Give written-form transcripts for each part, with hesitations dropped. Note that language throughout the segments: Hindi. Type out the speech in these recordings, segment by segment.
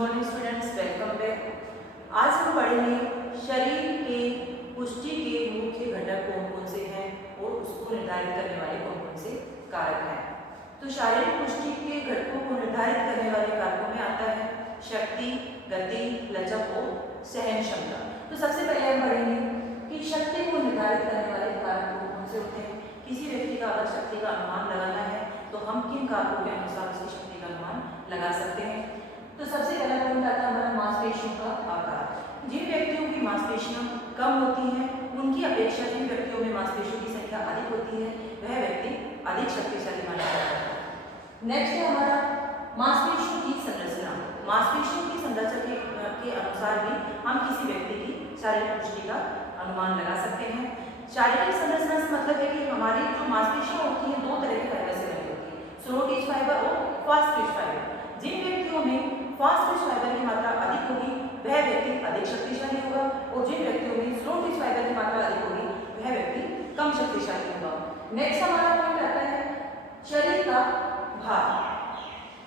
Morning students, welcome back. आज हम पढ़ेंगे शरीर के पुष्टि के मुख्य घटक कौन कौन से हैं और उसको निर्धारित करने वाले कौन कौन से कारक हैं। तो शारीरिक पुष्टि के घटकों को निर्धारित करने वाले कारकों में आता है शक्ति, गति, लचक और सहन क्षमता। तो सबसे पहले हम पढ़ेंगे कि शक्ति को निर्धारित करने वाले कारक कौन कौन से होते हैं। किसी व्यक्ति का अगर शक्ति का अनुमान लगाना है तो हम किन कारकों के अनुसार उसकी शक्ति का अनुमान लगा सकते हैं। तो सबसे पहला पॉइंट आता है हमारा मांसपेशियों का आकार। जिन व्यक्तियों की मांसपेशियां कम होती हैं उनकी अपेक्षा जिन व्यक्तियों में मांसपेशियों की संख्या अधिक होती है वह व्यक्ति अधिक शक्तिशाली माना जाता है। नेक्स्ट है हमारा मांसपेशियों की संरचना। मांसपेशियों की संरचना के अनुसार भी हम किसी व्यक्ति की शारीरिक पुष्टि का अनुमान लगा सकते हैं। शारीरिक संरचना से मतलब है कि हमारी जो मांसपेशियां होती हैं दो तरह के फाइबर से बनी होती है, स्लो टिच फाइबर और फास्ट टिच फाइबर। जिन व्यक्तियों में फास्ट टिच फाइबर की मात्रा अधिक होगी वह व्यक्ति अधिक शक्तिशाली होगा और जिन व्यक्तियों में स्लो टिच फाइबर की मात्रा अधिक होगी वह व्यक्ति कम शक्तिशाली होगा। नेक्स्ट हमारा पॉइंट आता है शरीर का भार।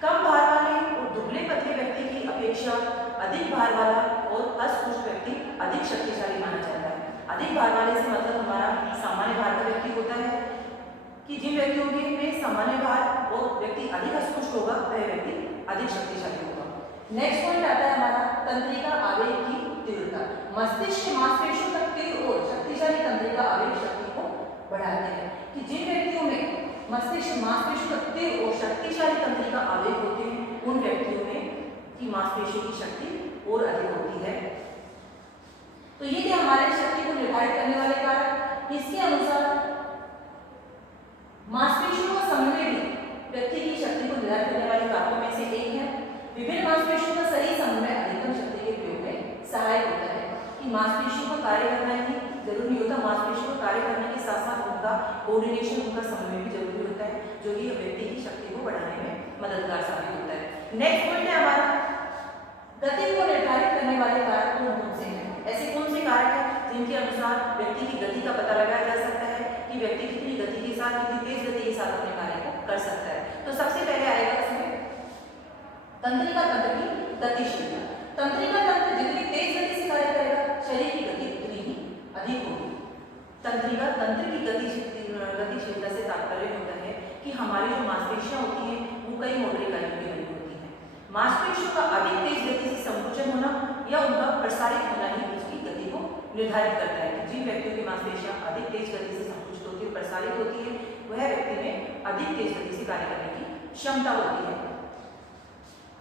कम भार वाले और दुबले पतले व्यक्ति की अपेक्षा अधिक भार वाला और अस्पुष्ट व्यक्ति अधिक शक्तिशाली माना जाता है। अधिक भार वाले से मतलब हमारा सामान्य भार का व्यक्ति होता है कि जिन व्यक्तियों में सामान्य भार और व्यक्ति अधिक अस्पुष्ट होगा वह व्यक्ति अधिक शक्तिशाली होगा। नेक्स्ट पॉइंट आता है हमारा तंत्रिका आवेग की तीव्रता। मस्तिष्क के मांसपेशियों तक तीव्र और शक्तिशाली तंत्रिका आवेग शक्ति को बढ़ाते हैं कि जिन व्यक्तियों में मस्तिष्क मांसपेशियों तक तीव्र और शक्तिशाली तंत्रिका आवेग होते हैं उन व्यक्तियों में की मांसपेशियों की शक्ति और अधिक होती है। तो ये थे हमारे शक्ति को निर्धारित करने वाले कारक। इसके अनुसार मांसपेशियों का समन्वय भी व्यक्ति की शक्ति को निर्धारित करने वाले कारकों में से एक है। विभिन्न मांसपेशियों का सही समन्वय अधिकतम शक्ति के प्रयोग में सहायक होता है कि मांसपेशियों का कार्य करना ही जरूरी नहीं होता, मांसपेशियों का कार्य करने के साथ साथ उनका कोऑर्डिनेशन, उनका समन्वय भी जरूरी होता है जो कि व्यक्ति की शक्ति को बढ़ाने में मददगार साबित होता है। नेक्स्ट पॉइंट है हमारा गति को निर्धारित करने वाले कारक कौन कौन से हैं। ऐसे कौन से कारक हैं जिनके अनुसार व्यक्ति की गति का पता लगाया जा सकता है कि व्यक्ति कितनी गति के साथ, कितनी तेज गति के साथ अपने कार्य को कर सकता है। तो सबसे पहले आएगा उसमें तंत्रिका तंत्र की गतिशीलता। तंत्रिका तंत्र जितनी तेज गति से कार्य करेगा शरीर की गति उतनी ही अधिक होगी। तंत्रिका तंत्र की गतिशीलता से तात्पर्य होता है कि हमारी जो मांसपेशियां होती हैं वो कई मोटर इकाइयों की बनी होती हैं। मांसपेशियों का अधिक तेज गति से संकुचन होना या उनका प्रसारित होना ही उसकी गति को निर्धारित करता है कि जिन व्यक्तियों की मांसपेशियां अधिक तेज गति से संकुचित होती है, प्रसारित होती है, वह व्यक्ति में अधिक तेज गति से कार्य करने की क्षमता होती है।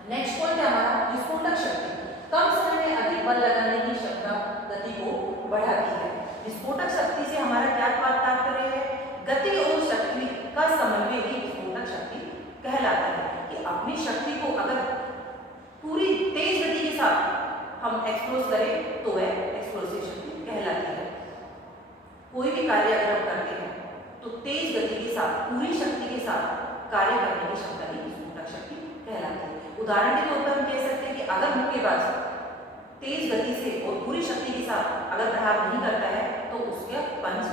नेक्स्ट पॉइंट है हमारा विस्फोटक शक्ति। कम समय में अधिक बल लगाने की क्षमता गति को बढ़ाती है। विस्फोटक शक्ति से हमारा क्या तात्पर्य है? गति और शक्ति का समन्वय ही विस्फोटक शक्ति कहलाता है कि अपनी शक्ति को अगर पूरी तेज गति के साथ हम एक्सप्लोज करें तो वह एक्सप्लोसिव शक्ति कहलाती है। कोई भी कार्य अगर हम करते हैं तो तेज गति के साथ, पूरी शक्ति के साथ कार्य करने की क्षमता ही विस्फोटक शक्ति कहलाती है। उदाहरण के तौर पर हम कह सकते हैं कि अगर मुक्केबाज तेज गति से और पूरी शक्ति के साथ अगर प्रहार नहीं करता है तो उसका पंच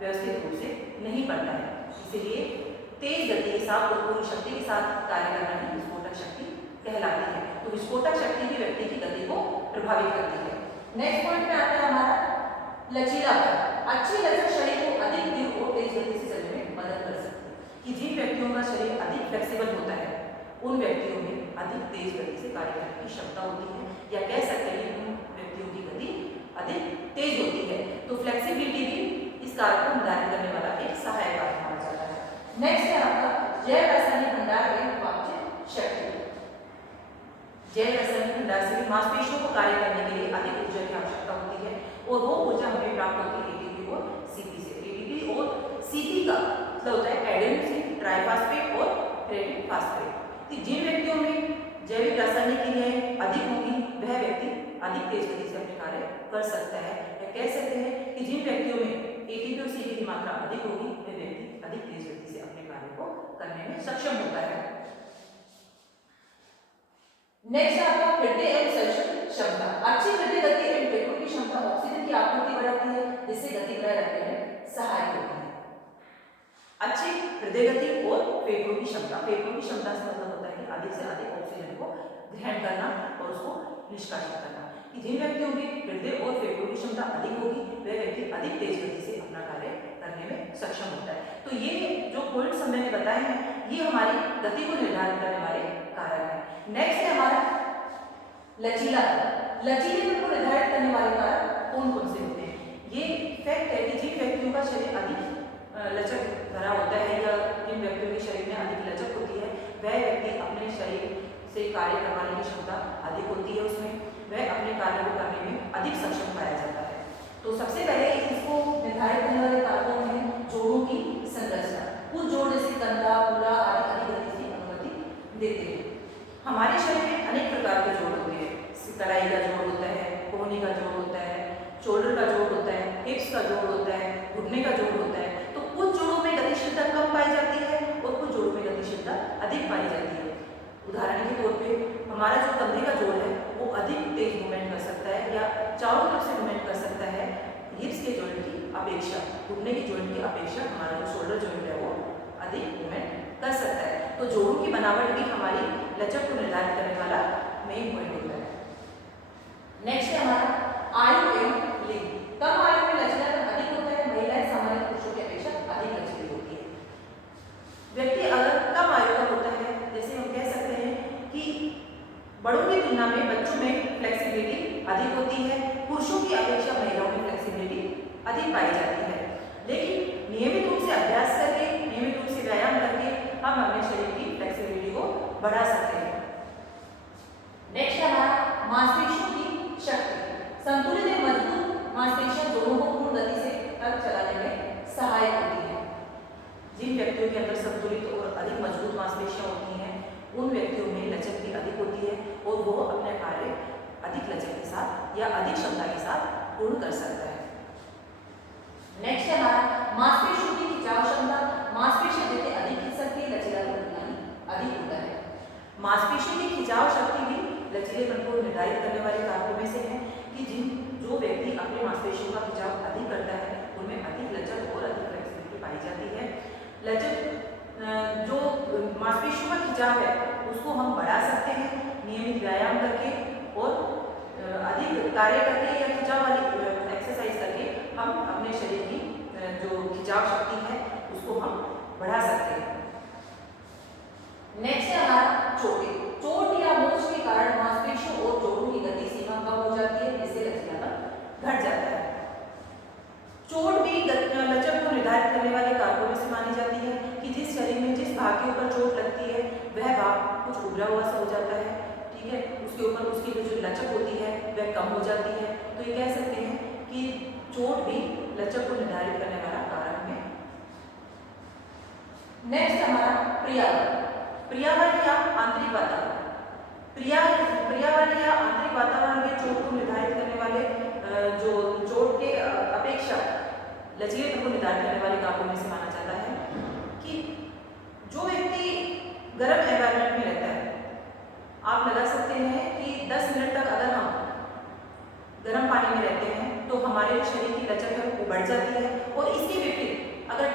व्यवस्थित रूप से नहीं पड़ता है। इसलिए तेज गति के साथ और पूरी शक्ति के साथ कार्य करना ही विस्फोटक शक्ति कहलाती है। तो विस्फोटक शक्ति भी व्यक्ति की गति को प्रभावित करती है। नेक्स्ट पॉइंट में आता है हमारा लचीलापन। अच्छी लचक शरीर को अधिक तीव्र और तेज गति से चलने में मदद कर सकती है कि जिन व्यक्तियों का शरीर अधिक फ्लेक्सिबल होता है उन व्यक्तियों में अधिक तेज गति से कार्य करने की क्षमता होती है, या कह सकते हैं कि उन व्यक्तियों की गति अधिक तेज होती है। तो फ्लेक्सिबिलिटी भी इस कारक को निर्धारित करने वाला एक सहायक कारक माना जाता है। नेक्स्ट है आपका जैव रासायनिक भंडार एवं उपापचय शक्ति। जैव रासायनिक भंडार से मांसपेशियों को कार्य करने के लिए अधिक ऊर्जा की आवश्यकता होती है और वो ऊर्जा हमें प्राप्त होती है एटीपी और सीपी से। एटीपी और सीपी का मतलब होता है एडेनोसिन ट्राइफॉस्फेट और फेरेटिक फास्फेट। जिन व्यक्तियों में जैविक रासायनिक क्रियाएं अधिक होंगी वह व्यक्ति अधिक तेज गति से अपने कार्य कर सकता है, या कह सकते हैं कि जिन व्यक्तियों में एटीपी और सीपी की मात्रा अधिक होगी वह व्यक्ति अधिक तेज गति से अपने कार्य को करने में सक्षम होता है। नेक्स्ट आपका हृदय एवं श्वसन क्षमता। अच्छी हृदय गति एवं फेफड़ों की क्षमता ऑक्सीजन की आपूर्ति बढ़ाती है जिससे गति बनाए रखने में सहायक होती है। अच्छी हृदय गति और फेफड़ों की क्षमता। फेफड़ों की क्षमता से मतलब होता है कि अधिक से अधिक ऑक्सीजन को ग्रहण करना और उसको निष्कासित करना। कि जिन व्यक्तियों की हृदय और फेफड़ों की क्षमता अधिक होगी वह व्यक्ति अधिक तेज गति से अपना कार्य करने में सक्षम होता है। तो ये जो पॉइंट्स हमने बताए हैं ये हमारी गति को निर्धारित करने वाले कारक हैं। नेक्स्ट है हमारा लचीला। लचीलेपन को निर्धारित करने वाले कारक कौन कौन से होते हैं? ये फैक्ट है कि जिन व्यक्तियों का शरीर अधिक लचक भरा होता है या जिन व्यक्तियों के शरीर में अधिक लचक होती है वह व्यक्ति अपने शरीर से कार्य करवाने की क्षमता अधिक होती है, उसमें वह अपने कार्य को करने में अधिक सक्षम पाया जाता है। तो सबसे पहले इसको निर्धारित करने वाले कारकों में जोड़ों की संरचना। कुछ जोड़ जैसे कंधा, पूरा आदि अधिक गति की अनुमति देते हैं। हमारे शरीर में अनेक प्रकार के जोड़ होते हैं। कलाई का जोड़ होता है, कोहनी का जोड़ होता है, शोल्डर का जोड़ होता है, हिप्स का जोड़ होता है, घुटने का जोड़ होता है। तो कुछ जोड़ों में गतिशीलता कम पाई जाती है और कुछ जोड़ों में गतिशीलता अधिक पाई जाती है। उदाहरण के तौर पे हमारा जो कंधे का जोड़ है वो अधिक तेज मूवमेंट कर सकता है या चारों तरफ से मूवमेंट कर सकता है हिप्स के जॉइंट की अपेक्षा। घुटने के जॉइंट की अपेक्षा हमारा जो शोल्डर जॉइंट है वो अधिक मूवमेंट कर सकता है। तो जोड़ों की बनावट भी हमारी लचक को निर्धारित करने वाला मेन पॉइंट होता है। नेक्स्ट है हमारा आयु एवं लिंग। कम आयु में लचीलापन अधिक होता है, महिलाएं सामान्य पुरुषों की अपेक्षा अधिक लचीली होती है। व्यक्ति अगर कम आयु का होता है, जैसे हम कह सकते हैं कि बड़ों की तुलना में बच्चों में फ्लेक्सिबिलिटी अधिक होती है, पुरुषों की अपेक्षा महिलाओं में फ्लेक्सिबिलिटी अधिक पाई जाती है। लेकिन नियमित रूप से अभ्यास करके, नियमित रूप से व्यायाम करके हम अपने शरीर की फ्लेक्सिबिलिटी को बढ़ा सकते हैं। नेक्स्ट है हमारा मांसपेशियों की शक्ति। संतुलित एवं मजबूत मांसपेशियां जोड़ों को पूर्ण गति से तक चलाने में सहायक होती है। जिन व्यक्तियों के अंदर संतुलित और अधिक मजबूत मांसपेशियां होती हैं उन व्यक्तियों में लचक भी अधिक होती है और वो अपने कार्य अधिक लचक के साथ या अधिक क्षमता के साथ पूर्ण कर सकता है। नेक्स्ट है हमारा मांसपेशियों की खिंचाव क्षमता। मांसपेशियां जितनी अधिक खिंच सकती है लचीलापन अधिक होता है। मांसपेशियों की खिंचाव शक्ति भी लचीलेपन को निर्धारित करने वाले कारकों में से है कि जो व्यक्ति अपने मांसपेशियों का खिंचाव अधिक करता है उनमें अधिक लचक और अधिक फ्लेक्सिबिलिटी पाई जाती है। लचक जो मांसपेशियों का खिंचाव है उसको हम बढ़ा सकते हैं नियमित व्यायाम करके और अधिक कार्य करके या खिंचाव वाली एक्सरसाइज करके हम अपने शरीर की जो खिंचाव शक्ति है उसको हम बढ़ा सकते हैं। नेक्स्ट है हमारा चोटें। चोट या मोच के कारण मांसपेशियों और जोड़ों की गति सीमा कम हो जाती है, जिससे लचीलापन घट जाता है। चोट भी लचक को निर्धारित करने वाले कारकों में से मानी जाती है कि जिस शरीर में जिस भाग के ऊपर चोट लगती है वह भाग कुछ उभरा हुआ सा हो जाता है, ठीक है, उसके ऊपर उसकी जो लचक होती है वह कम हो जाती है। तो ये कह सकते हैं कि चोट भी लचक को निर्धारित करने वाला कारक है। नेक्स्ट हमारा पर्यावरण। पर्यावरण या आंतरिक वातावरण। पर्यावरण या आंतरिक वातावरण के चोट को निर्धारित करने वाले जो चोट के अपेक्षा लचीलेपन को निर्धारित करने वाले कारकों में से माना जाता है कि जो व्यक्ति गर्म एनवायरनमेंट में रहता है, आप लगा सकते हैं कि 10 मिनट तक अगर हम गर्म पानी में रहते हैं तो हमारे शरीर की लचक है वो बढ़ जाती है और इसके विपरीत अगर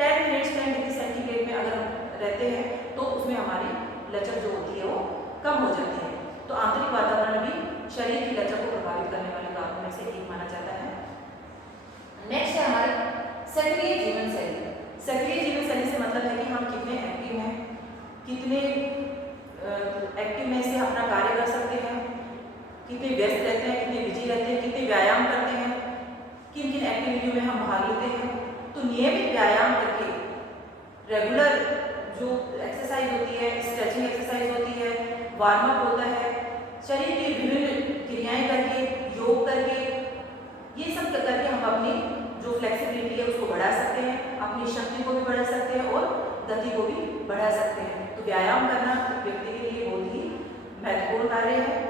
10 मिनट्स 10 डिग्री सेंटीग्रेड में अगर हम रहते हैं तो उसमें हमारी लचक जो होती है वो कम हो जाती है। तो आंतरिक वातावरण भी शरीर की लचक को प्रभावित करने वाले कारकों में से एक माना जाता है। नेक्स्ट है हमारी सक्रिय जीवन शैली। सक्रिय जीवन शैली से मतलब है कि हम कितने एक्टिव हैं, कितने एक्टिव में से अपना कार्य कर सकते हैं, कितने व्यस्त रहते हैं, कितने बिजी रहते हैं, कितने व्यायाम करते हैं, किन किन एक्टिविटियों में हम भाग लेते हैं। तो नियमित व्यायाम करके रेगुलर जो एक्सरसाइज होती है, स्ट्रेचिंग एक्सरसाइज होती है, वार्म अप होता है, शरीर की विभिन्न क्रियाएं करके, योग करके, ये सब करके हम अपनी जो फ्लेक्सिबिलिटी है उसको बढ़ा सकते हैं, अपनी शक्ति को भी बढ़ा सकते हैं और गति को भी बढ़ा सकते हैं। तो व्यायाम करना व्यक्ति के लिए बहुत ही महत्वपूर्ण कार्य है।